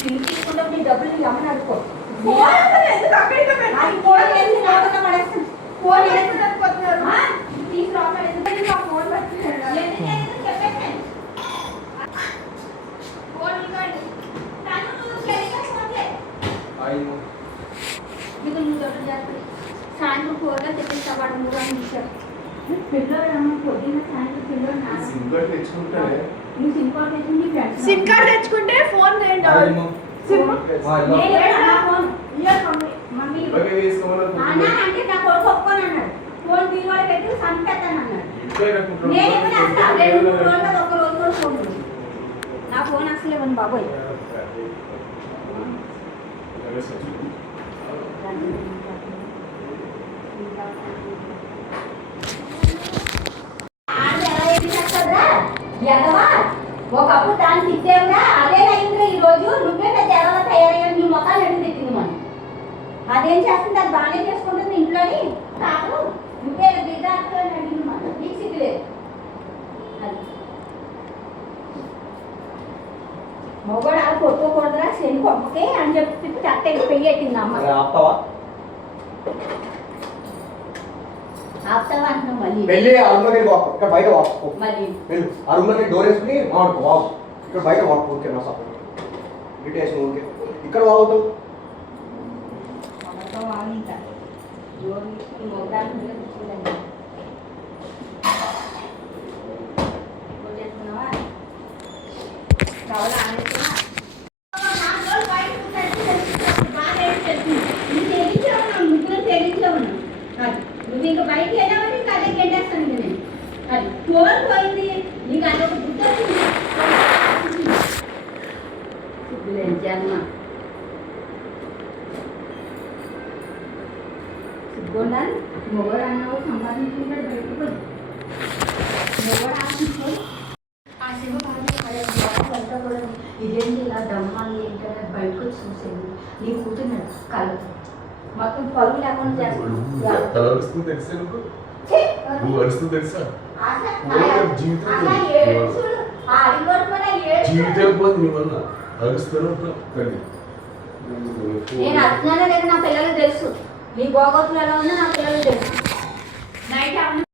తీసుకుంటే నీ డబ్బులు నీ అమ్మని అనుకో సాయంత్రం కూరగా తెప్పిస్తాడు 3 నిమిషాలు పిల్లలు పొద్దున్న సాయంత్రం పిల్లలు సిమ్ కార్డ్ తెచ్చుకుంటే ఫోన్ అంటే నా కొడుకు ఒప్పుకొని అన్నాడు ఫోన్ తీరువాళ్ళు పెట్టి సంపెత్తాను అన్నాడు నేను ఒక రోజు ఫోన్ నా ఫోన్ అసలు ఇవ్వను బాబోయ్ ఒకప్పుడు దాన్ని తిట్టేవుగా అదే లైన్లో ఈ రోజు నువ్వే పెద్ద ఎలా తయారయ్యా నీ మొక్కలు ఎటు తిట్టింది మనం అదేం చేస్తుంది అది బాగానే చేసుకుంటుంది ఇంట్లోని కాదు నువ్వే దిద్దాతో అడిగింది మనం నీకు సిగ్గులేదు అది మొగడు అలా కొట్టుకోకూడదురా శని కొమ్మకే అని చెప్పి చట్ట పెయ్యెట్టింది అమ్మ ఆపుతావా అంటున్నాం మళ్ళీ వెళ్ళి ఆ రూమ్లోకి వాక్ ఇక్కడ బయట వాక్ మళ్ళీ వెళ్ళు ఆ రూమ్లోకి డోర్ వేసుకుని వాడుకో వాక్ ఇక్కడ బయట వాక్ ఓకే నా సార్ ఇటేషన్ ఓకే ఇక్కడ వాగుతావు నువ్వు ఇంకా బయటికి వెళ్ళామంటే ఇంకా అదే గెంటేస్తాను నేను అది ఫోన్ పోయింది నీకు అదొక బుద్ధి వచ్చింది జన్మ సిగ్గుండా మొగడు అన్నావు సంపాదించుకుంటాడు బయటకు పోయి మొగడు ఆశించుకోడు ఆ శివ బాగా కూడా ఇదేంటి ఇలా దమ్మాలి ఏంటంటే బయటకు వచ్చి చూసేది నీ కూతున్నాడు కళ్ళు మొత్తం పరువు లేకుండా నేను అర్థనానే లేదు నా పిల్లలకు తెలుసు నీ బాగోతులు ఎలా ఉన్నా నా పిల్లలకు తెలుసు నైట్